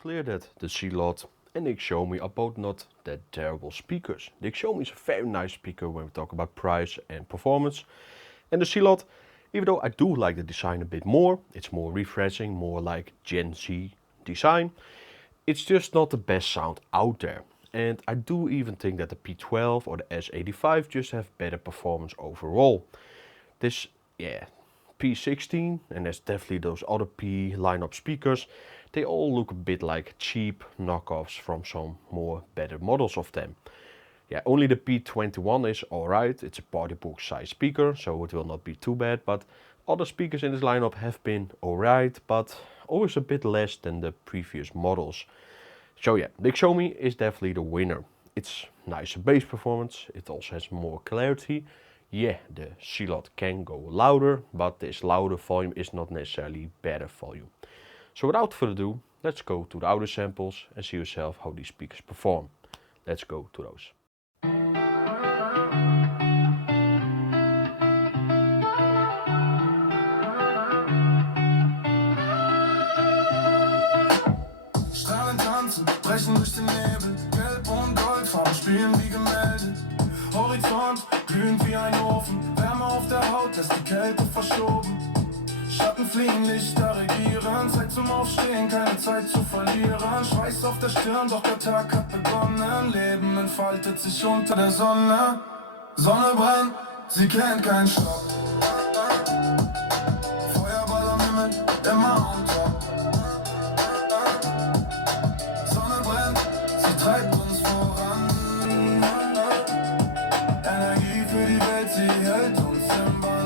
clear that the Zealot and the Xiaomi are both not that terrible speakers. The Xiaomi is a very nice speaker when we talk about price and performance. And the Zealot, even though I do like the design a bit more, it's more refreshing, more like Gen Z design, it's just not the best sound out there. And I do even think that the P12 or the S85 just have better performance overall. This, P16, and there's definitely those other P lineup speakers, they all look a bit like cheap knockoffs from some more better models of them. Yeah, only the P21 is alright, it's a party book size speaker, so it will not be too bad, but other speakers in this lineup have been alright, but always a bit less than the previous models. So yeah, the Xiaomi is definitely the winner. It's nicer bass performance, it also has more clarity. Yeah, the Zealot can go louder, but this louder volume is not necessarily better volume. So without further ado, let's go to the audio samples and see yourself how these speakers perform. Let's go to those. Strahlen tanzen, brechen durch den Nebel, Gelb und Goldfarben spielen wie Gemälde. Horizont glühend wie ein Ofen, Wärme auf der Haut lässt die Kälte verschoben. Schatten fliehen, Lichter regieren, Zeit zum Aufstehen, keine Zeit zu verlieren. Schweiß auf der Stirn, doch der Tag hat begonnen. Leben entfaltet sich unter der Sonne. Sonne brennt, sie kennt keinen Stopp. Feuerball am Himmel, immer on top. Sonne brennt, sie treibt uns voran. Energie für die Welt, sie hält uns im Bann.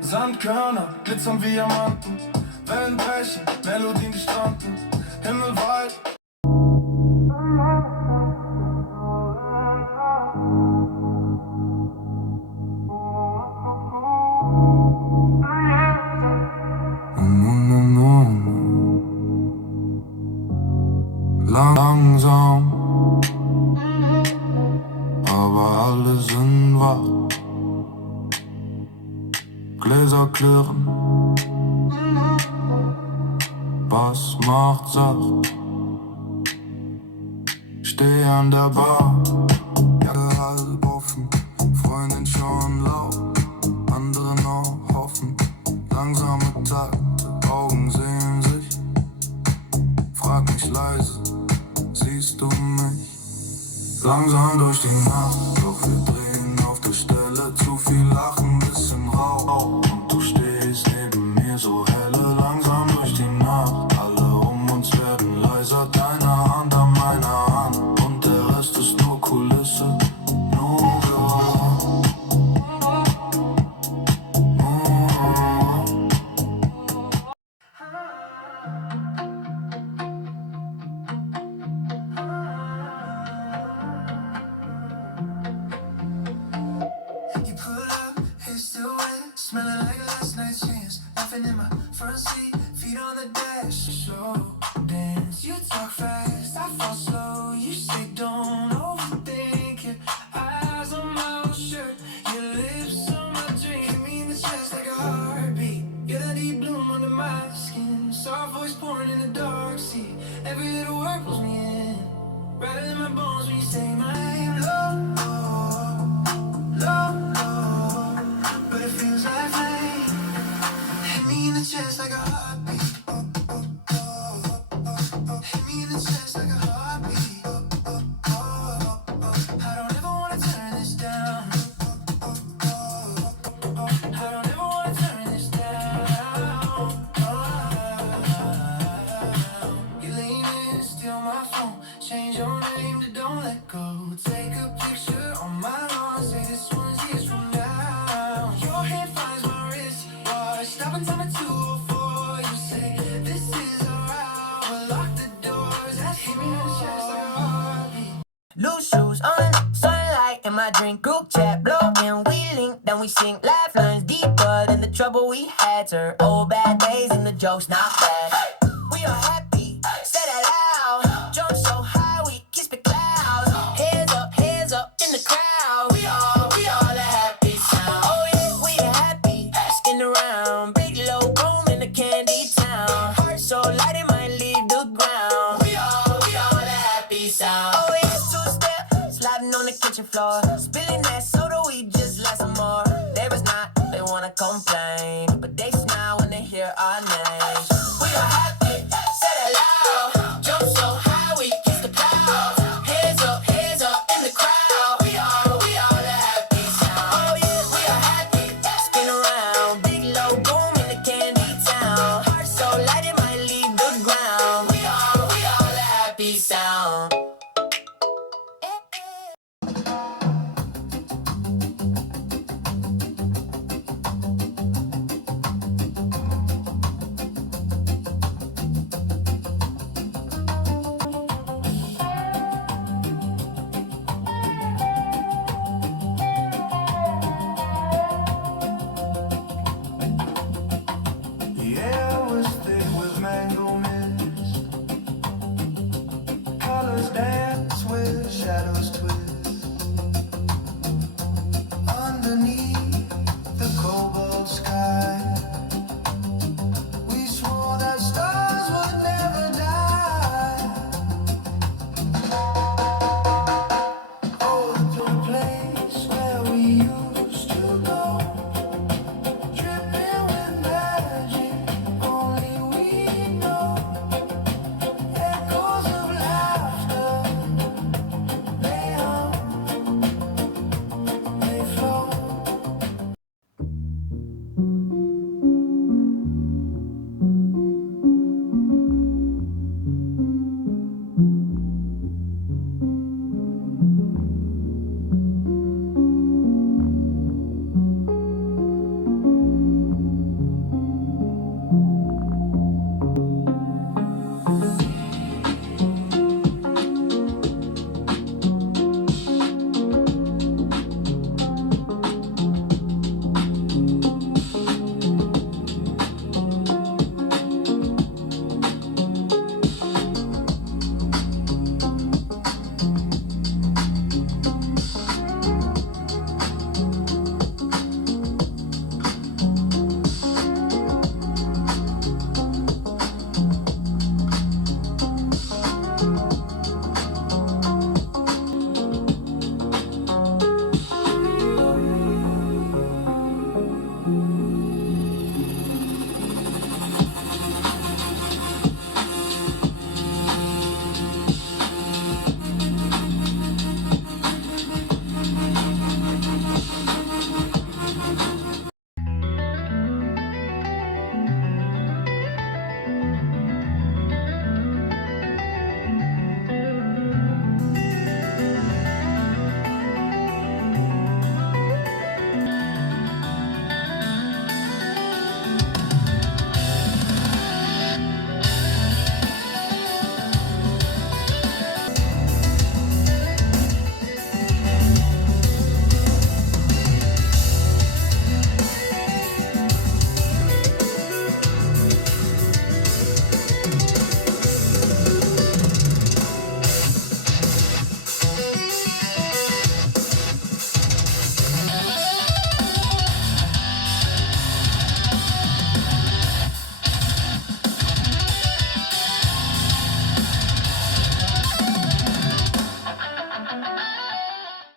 Sandkörner glitzern wie Diamanten, Wellen brechen, Melodien die stranden, himmelweit. Langsam, aber alle sind wach. Gläser klirren, Bass macht sacht. Steh an der Bar, Jacke halb offen, Freundin schon laut, andere noch hoffen. Langsame Takte, Augen sehen sich, frag mich leise, siehst du mich? Langsam durch die Nacht, doch wir drehen auf der Stelle, zu viel Lachen, bisschen Rauch. Und du stehst neben mir so helle, langsam durch die Nacht. Alle um uns werden leiser, deine Hand an meiner Hand. Und der Rest ist nur Kulisse, nur Geruch. You pull up, hair still wet, smelling like last night's chance. Laughing in my front seat, feet on the dash. So dance, you talk fast, I fall slow. You say don't overthink it. Eyes on my old shirt, your lips on my drink. Hit me in the chest like a heartbeat. You're the deep bloom under my skin. Soft voice pouring in the dark sea. Every little word pulls me in. Rattling in my bones when you say my name. Low, low, low, but it feels like flame. Hit me in the chest like a heartbeat. Hit me in the chest like a heartbeat. I don't ever wanna turn this down. I don't ever wanna turn this down. You lean in, steal my phone, change your name to don't let go. Take a picture on my lawn, say this one's years from now. Your hand finds my wrist, watch, stop and tell me 204. You say this is alright, we'll lock the doors. That's hit me in the chest like a heartbeat. Loose shoes on, sunlight in my drink, group chat, blow, and we link, then we sing lifelines deeper than the trouble we had. Turn old bad days into jokes, not bad. We are happy, say that loud, jump so high we kiss the clouds. Hands up in the crowd. We all a happy sound. Oh yeah, we are happy, skin around, big floor. Spilling that soda, we just let some more. There is not, they wanna complain, but they smile when they hear our name.